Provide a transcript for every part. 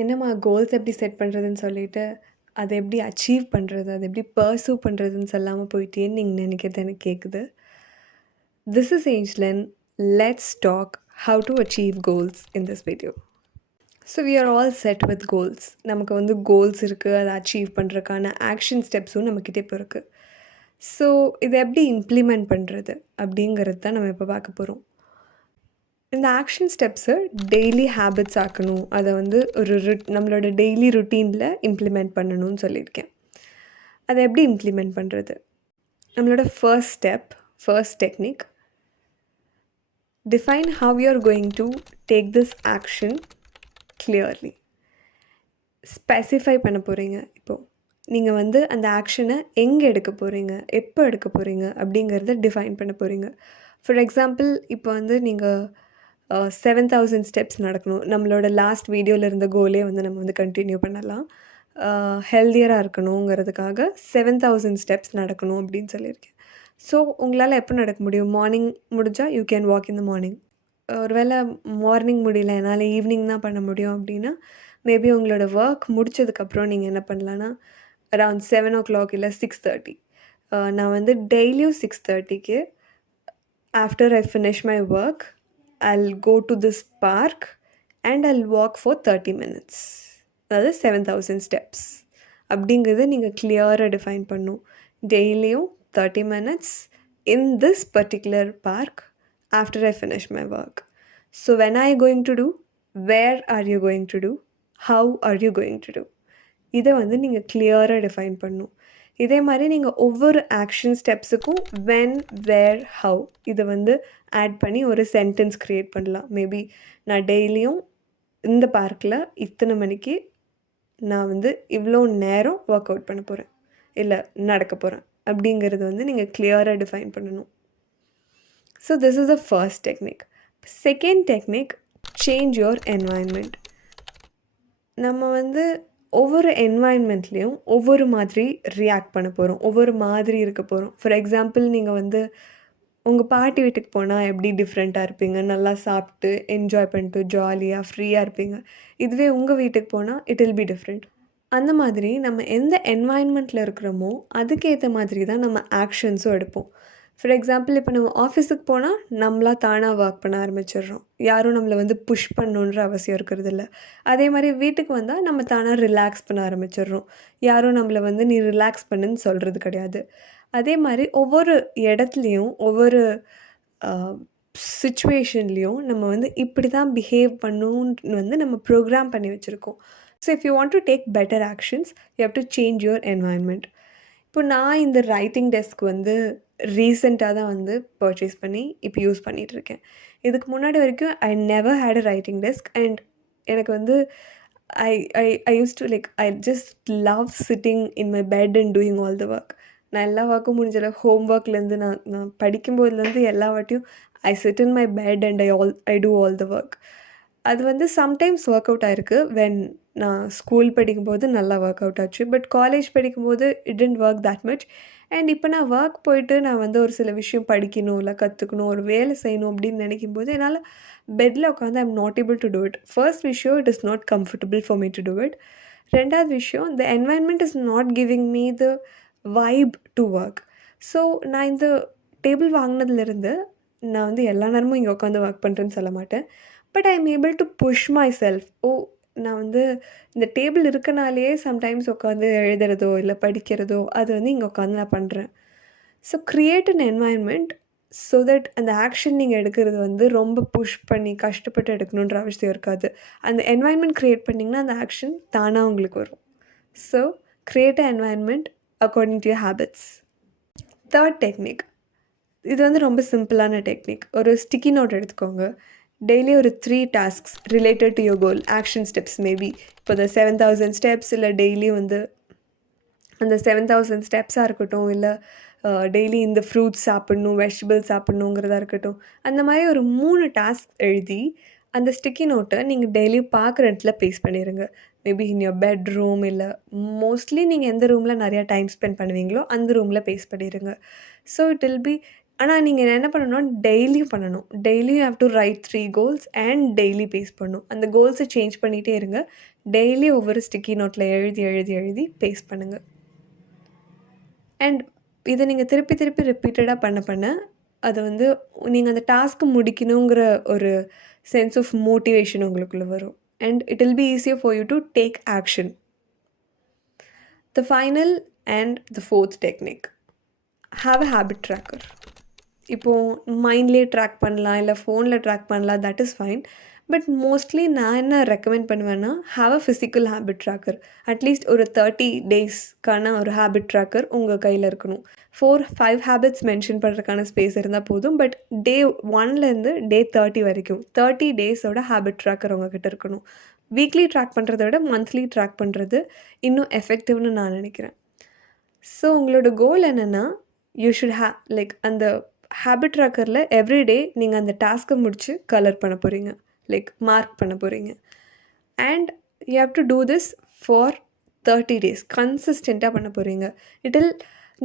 என்னம்மா கோல்ஸ் எப்படி செட் பண்ணுறதுன்னு சொல்லிட்டு, அதை எப்படி அச்சீவ் பண்ணுறது, அதை எப்படி பர்சூ பண்ணுறதுன்னு சொல்லாமல் போயிட்டேன்னு நீங்கள் நினைக்கிறது எனக்கு கேட்குது. This is Angelin. Let's talk how to achieve goals in this video. So we are all set with goals. நமக்கு வந்து கோல்ஸ் இருக்குது, அதை அச்சீவ் பண்ணுறதுக்கான ஆக்ஷன் ஸ்டெப்ஸும் நம்மக்கிட்ட இப்போ இருக்குது. ஸோ இதை எப்படி இம்ப்ளிமெண்ட் பண்ணுறது அப்படிங்கிறது தான் நம்ம இப்போ பார்க்க போகிறோம். இந்த ஆக்ஷன் ஸ்டெப்ஸை டெய்லி ஹேபிட்ஸ் ஆக்கணும், அதை வந்து நம்மளோட டெய்லி ருட்டீனில் இம்ப்ளிமெண்ட் பண்ணணும்னு சொல்லியிருக்கேன். அதை எப்படி இம்ப்ளிமெண்ட் பண்ணுறது? நம்மளோட first technique, define how you are going to take this action clearly. Specify பண்ண போகிறீங்க. இப்போது நீங்கள் வந்து அந்த ஆக்ஷனை எங்கே எடுக்க போகிறீங்க, எப்போ எடுக்க போகிறீங்க அப்படிங்கிறத டிஃபைன் பண்ண போகிறீங்க. ஃபார் எக்ஸாம்பிள், இப்போ வந்து நீங்கள் 7000 ஸ்டெப்ஸ் நடக்கணும். நம்மளோட லாஸ்ட் வீடியோவில் இருந்த கோலே வந்து நம்ம வந்து கண்டினியூ பண்ணலாம். ஹெல்தியராக இருக்கணுங்கிறதுக்காக 7000 ஸ்டெப்ஸ் நடக்கணும் அப்படின்னு சொல்லியிருக்கேன். ஸோ உங்களால் எப்போ நடக்க முடியும்? மார்னிங் முடிஞ்சால் you can walk in the morning. ஒருவேளை மார்னிங் முடியல, என்னால் ஈவினிங் தான் பண்ண முடியும் அப்படின்னா, மேபி உங்களோட ஒர்க் முடித்ததுக்கப்புறம் நீங்கள் என்ன பண்ணலான்னா, அரவுண்ட் 7 o'clock இல்லை 6:30. நான் வந்து டெய்லியும் 6:30க்கு after I finish my work, I'll go to this park and I'll walk for 30 minutes. அதாவது 7000 ஸ்டெப்ஸ் அப்படிங்கிறத நீங்கள் கிளியராக டிஃபைன் பண்ணும். டெய்லியும் 30 minutes in this particular park after I finish my work. So when are you going to do? Where are you going to do? How are you going to do? இதை வந்து நீங்கள் கிளியராக define பண்ணும். இதே மாதிரி நீங்கள் ஒவ்வொரு ஆக்ஷன் ஸ்டெப்ஸுக்கும் when, where, how இதை வந்து ஆட் பண்ணி ஒரு சென்டென்ஸ் க்ரியேட் பண்ணலாம். மேபி நான் டெய்லியும் இந்த பார்க்கில் இத்தனை மணிக்கு நான் வந்து இவ்வளோ நேரம் ஒர்க் அவுட் பண்ண போகிறேன், இல்லை நடக்க போகிறேன் அப்படிங்கிறது வந்து நீங்கள் கிளியராக டிஃபைன் பண்ணணும். So this is the first technique. Second technique, change your environment. நம்ம வந்து ஒவ்வொரு என்வாயன்மெண்ட்லேயும் ஒவ்வொரு மாதிரி ரியாக்ட் பண்ண போகிறோம், ஒவ்வொரு மாதிரி இருக்க போகிறோம். ஃபார் எக்ஸாம்பிள், நீங்கள் வந்து உங்கள் பாட்டி வீட்டுக்கு போனால் எப்படி டிஃப்ரெண்ட்டாக இருப்பீங்க, நல்லா சாப்பிட்டு என்ஜாய் பண்ணிட்டு ஜாலியாக ஃப்ரீயாக இருப்பீங்க. இதுவே உங்கள் வீட்டுக்கு போனால் இட் வில் பி டிஃப்ரெண்ட். அந்த மாதிரி நம்ம எந்த என்வாயன்மெண்ட்டில் இருக்கிறோமோ அதுக்கேற்ற மாதிரி தான் நம்ம ஆக்ஷன்ஸும் எடுப்போம். ஃபார் எக்ஸாம்பிள், இப்போ நம்ம ஆஃபீஸுக்கு போனால் நம்மளா தானாக ஒர்க் பண்ண ஆரம்பிச்சிடுறோம், யாரும் நம்மளை வந்து புஷ் பண்ணணுன்ற அவசியம் இருக்கிறது இல்லை. அதே மாதிரி வீட்டுக்கு வந்தால் நம்ம தானாக ரிலாக்ஸ் பண்ண ஆரம்பிச்சிடுறோம், யாரும் நம்மளை வந்து நீ ரிலாக்ஸ் பண்ணுன்னு சொல்கிறது கிடையாது. அதே மாதிரி ஒவ்வொரு இடத்துலையும் ஒவ்வொரு சிச்சுவேஷன்லேயும் நம்ம வந்து இப்படி தான் பிஹேவ் பண்ணணுன்னு வந்து நம்ம ப்ரோக்ராம் பண்ணி வச்சுருக்கோம். So if you want to take better actions, you have to change your environment. இப்போ நான் இந்த ரைட்டிங் டெஸ்க் வந்து ரீசெண்டாக தான் வந்து பர்ச்சேஸ் பண்ணி இப்போ யூஸ் பண்ணிகிட்ருக்கேன். இதுக்கு முன்னாடி வரைக்கும் I never had a writing desk. And எனக்கு வந்து I I I used to like I just love sitting in my bed and doing all the work. நான் எல்லா ஒர்க்கும் முடிஞ்சல, ஹோம் ஒர்க்லேருந்து நான் படிக்கும்போதுலேருந்து எல்லா வாட்டியும் I sit in my bed and I do all the work. அது வந்து சம்டைம்ஸ் ஒர்க் அவுட் ஆகிருக்கு. வென் நான் ஸ்கூல் படிக்கும்போது நல்லா ஒர்க் அவுட் ஆச்சு, பட் காலேஜ் படிக்கும்போது it didn't work that much. And இப்போ நான் ஒர்க் போயிட்டு நான் வந்து ஒரு சில விஷயம் படிக்கணும், இல்லை கற்றுக்கணும், ஒரு வேலை செய்யணும் அப்படின்னு நினைக்கும்போது என்னால் பெட்டில் உட்காந்து I'm not able to do it. First விஷயம், it is not comfortable for me to do it. ரெண்டாவது விஷயம், the environment is not giving me the vibe to work. So நான் இந்த டேபிள் வாங்கினதுலேருந்து நான் வந்து எல்லா நேரமும் இங்கே உட்காந்து ஒர்க் பண்ணுறேன்னு சொல்ல மாட்டேன், but I am able to push myself. நான் வந்து இந்த டேபிள் இருக்கனாலேயே சம்டைம்ஸ் உட்காந்து எழுதுறதோ இல்லை படிக்கிறதோ அது வந்து இங்கே உட்காந்து நான் பண்ணுறேன். So create an environment so that அந்த ஆக்ஷன் நீங்கள் எடுக்கிறது வந்து ரொம்ப புஷ் பண்ணி கஷ்டப்பட்டு எடுக்கணுன்ற அவசியம் இருக்காது. அந்த என்வாயன்மெண்ட் க்ரியேட் பண்ணிங்கன்னா அந்த ஆக்ஷன் தானாக உங்களுக்கு வரும். So create a environment according to your habits. Third technique, இது வந்து ரொம்ப சிம்பிளான டெக்னிக். ஒரு ஸ்டிக்கி நோட் எடுத்துக்கோங்க. டெய்லி ஒரு 3 tasks related to your goal, action steps. Maybe இப்போ இந்த 7000 ஸ்டெப்ஸ், இல்லை டெய்லி வந்து அந்த 7000 ஸ்டெப்ஸாக இருக்கட்டும், இல்லை டெய்லி இந்த ஃப்ரூட்ஸ் சாப்பிட்ணும், வெஜிடபிள்ஸ் சாப்பிட்ணுங்கிறதா இருக்கட்டும். அந்த மாதிரி ஒரு 3 டாஸ்க் எழுதி அந்த ஸ்டிக்கி நோட்டை நீங்கள் டெய்லி பார்க்குற இடத்துல ப்ளேஸ் பண்ணிடுங்க. மேபி இன் யுவர் பெட்ரூம், இல்லை மோஸ்ட்லி நீங்கள் எந்த ரூமில் நிறையா டைம் ஸ்பெண்ட் பண்ணுவீங்களோ அந்த ரூமில் ப்ளேஸ் பண்ணிடுங்க. ஸோ இட் வில் பி ஆனால் நீங்கள் என்ன பண்ணணும்னா டெய்லியும் பண்ணணும். டெய்லியும் have to write 3 goals and daily paste பண்ணணும். அந்த கோல்ஸை சேஞ்ச் பண்ணிகிட்டே இருங்க. டெய்லி ஒவ்வொரு ஸ்டிக்கி நோட்டில் எழுதி எழுதி எழுதி பேஸ்ட் பண்ணுங்கள். அண்ட் இதை நீங்கள் திருப்பி திருப்பி ரிப்பீட்டடாக பண்ண பண்ண அது வந்து நீங்கள் அந்த டாஸ்க்கு முடிக்கணுங்கிற ஒரு சென்ஸ் ஆஃப் மோட்டிவேஷன் உங்களுக்குள்ளே வரும். And it will be easier for you to take action. The final and the fourth technique, have a habit tracker. இப்போது மைண்ட்லேயே ட்ராக் பண்ணலாம், இல்லை ஃபோனில் ட்ராக் பண்ணலாம், that is fine. But mostly நான் என்ன ரெக்கமெண்ட் பண்ணுவேன்னா, have a physical habit tracker. At least ஒரு 30 டேஸ்க்கான ஒரு ஹேபிட் ட்ராக்கர் உங்கள் கையில் இருக்கணும். 4-5 ஹேபிட்ஸ் மென்ஷன் பண்ணுறதுக்கான ஸ்பேஸ் இருந்தால் போதும். பட் டே 1லேருந்து டே 30 வரைக்கும் 30 டேஸோட ஹேபிட் ட்ராக்கர் உங்ககிட்ட இருக்கணும். வீக்லி ட்ராக் பண்ணுறத விட மந்த்லி ட்ராக் பண்ணுறது இன்னும் எஃபெக்டிவ்னு நான் நினைக்கிறேன். ஸோ உங்களோட கோல் என்னென்னா, யூ ஷுட் அந்த ஹேபிட் ட்ராக்கரில் எவ்ரிடே நீங்கள் அந்த டாஸ்க்கை முடித்து கலர் பண்ண போகிறீங்க, மார்க் பண்ண போகிறீங்க. And you have to do this for 30 days கன்சிஸ்டண்ட்டாக பண்ண போகிறீங்க.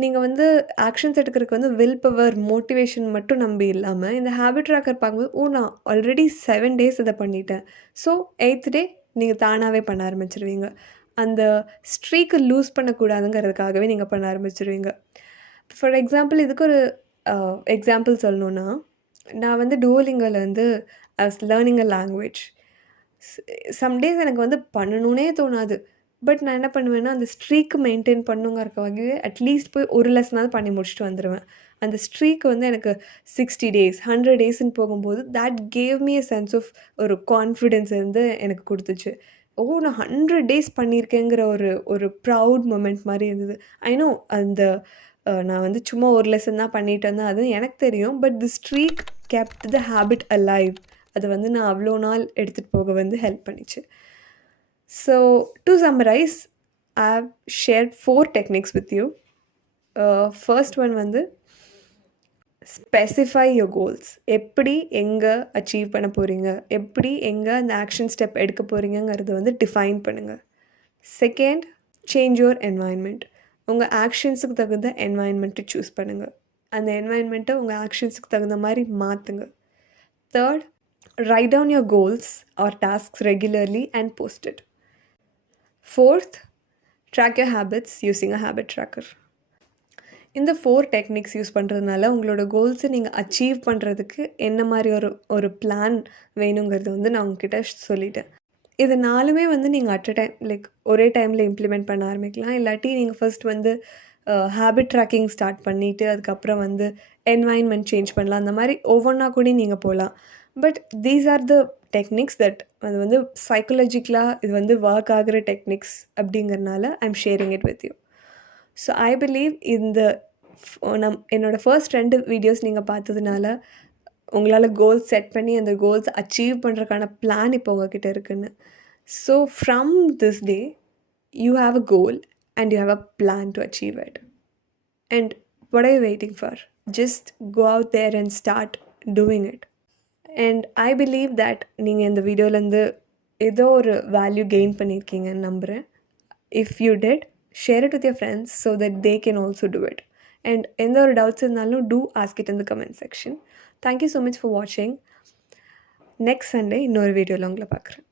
நீங்கள் வந்து ஆக்ஷன்ஸ் எடுக்கிறதுக்கு வந்து வில் பவர், மோட்டிவேஷன் மட்டும் நம்பி இல்லாமல் இந்த ஹேபிட் ட்ராக்கர் பார்க்கும்போது, நான் ஆல்ரெடி 7 டேஸ் இதை பண்ணிட்டேன், ஸோ 8th டே நீங்கள் தானாகவே பண்ண ஆரம்பிச்சிருவீங்க. அந்த ஸ்ட்ரீக்கை லூஸ் பண்ணக்கூடாதுங்கிறதுக்காகவே நீங்கள் பண்ண ஆரம்பிச்சிருவீங்க. ஃபார் எக்ஸாம்பிள், இதுக்கு ஒரு எக்ஸாம்பிள் சொல்லணுன்னா, நான் வந்து டூலிங்கோவில் வந்து learning a language. Some days எனக்கு வந்து பண்ணணுன்னே தோணாது. பட் நான் என்ன பண்ணுவேன்னா, அந்த ஸ்ட்ரீக்கு மெயின்டைன் பண்ணுங்கிறதுக்காகவே அட்லீஸ்ட் போய் ஒரு லெசனாவது பண்ணி முடிச்சுட்டு வந்துடுவேன். அந்த ஸ்ட்ரீக் வந்து எனக்கு 60 டேஸ் 100 டேஸ்ன்னு போகும்போது that gave me a sense of ஒரு கான்ஃபிடென்ஸ் வந்து எனக்கு கொடுத்துச்சு. நான் 100 டேஸ் பண்ணியிருக்கேங்கிற ஒரு ப்ரவுட் மொமெண்ட் மாதிரி இருந்தது. ஐ நோ நான் வந்து சும்மா ஒரு லெசன் தான் பண்ணிட்டு வந்தேன், அது எனக்கு தெரியும். But the streak kept the habit alive. அது வந்து நான் அவ்வளோ நாள் எடுத்துகிட்டு போக வந்து ஹெல்ப் பண்ணிச்சு. So to summarize, I have shared 4 techniques with you. First one வந்து ஸ்பெசிஃபை யுவர் கோல்ஸ். எப்படி எங்கே அச்சீவ் பண்ண போகிறீங்க, எப்படி எங்கே அந்த ஆக்ஷன் ஸ்டெப் எடுக்க போகிறீங்கிறத வந்து டிஃபைன் பண்ணுங்கள். Second, change your environment. உங்கள் ஆக்ஷன்ஸுக்கு தகுந்த என்வாயன்மெண்ட்டை சூஸ் பண்ணுங்கள். அந்த என்வாயன்மெண்ட்டை உங்கள் ஆக்ஷன்ஸுக்கு தகுந்த மாதிரி மாற்றுங்க. Third, write down your goals or tasks regularly and post it. Fourth, track your habits using a habit tracker. இந்த 4 டெக்னிக்ஸ் யூஸ் பண்ணுறதுனால உங்களோட கோல்ஸை நீங்கள் அச்சீவ் பண்ணுறதுக்கு என்ன மாதிரி ஒரு பிளான் வேணுங்கிறது வந்து நான் உங்ககிட்ட சொல்லிட்டேன். இது 4மே வந்து நீங்கள் அட் அ டைம் ஒரே டைமில் இம்ப்ளிமெண்ட் பண்ண ஆரம்பிக்கலாம். இல்லாட்டி நீங்கள் ஃபர்ஸ்ட் வந்து ஹேபிட் ட்ராக்கிங் ஸ்டார்ட் பண்ணிவிட்டு அதுக்கப்புறம் வந்து என்வாயன்மெண்ட் சேஞ்ச் பண்ணலாம். அந்த மாதிரி ஒவ்வொன்றா கூட நீங்கள் போகலாம். But these are the techniques that அது வந்து சைக்கலாஜிக்கலாக இது வந்து ஒர்க் ஆகிற டெக்னிக்ஸ் அப்படிங்கிறனால I am sharing it with you. So I believe என்னோடய ஃபர்ஸ்ட் 2 வீடியோஸ் நீங்கள் பார்த்ததுனால உங்களால் கோல்ஸ் செட் பண்ணி அந்த கோல்ஸ் அச்சீவ் பண்ணுறதுக்கான பிளான் இப்போ உங்ககிட்ட இருக்குன்னு. So from this day you have a goal and you have a plan to achieve it. And what are you waiting for? Just go out there and start doing it. And I believe that நீங்கள் இந்த வீடியோலேருந்து ஏதோ ஒரு value gain பண்ணியிருக்கீங்கன்னு நம்புகிறேன். If you did, share it with your friends so that they can also do it. And எந்த ஒரு doubts இருந்தாலும் do ask it in the comment section. Thank you so much for watching. Next Sunday இன்னொரு வீடியோவில் உங்களை பார்க்குறேன்.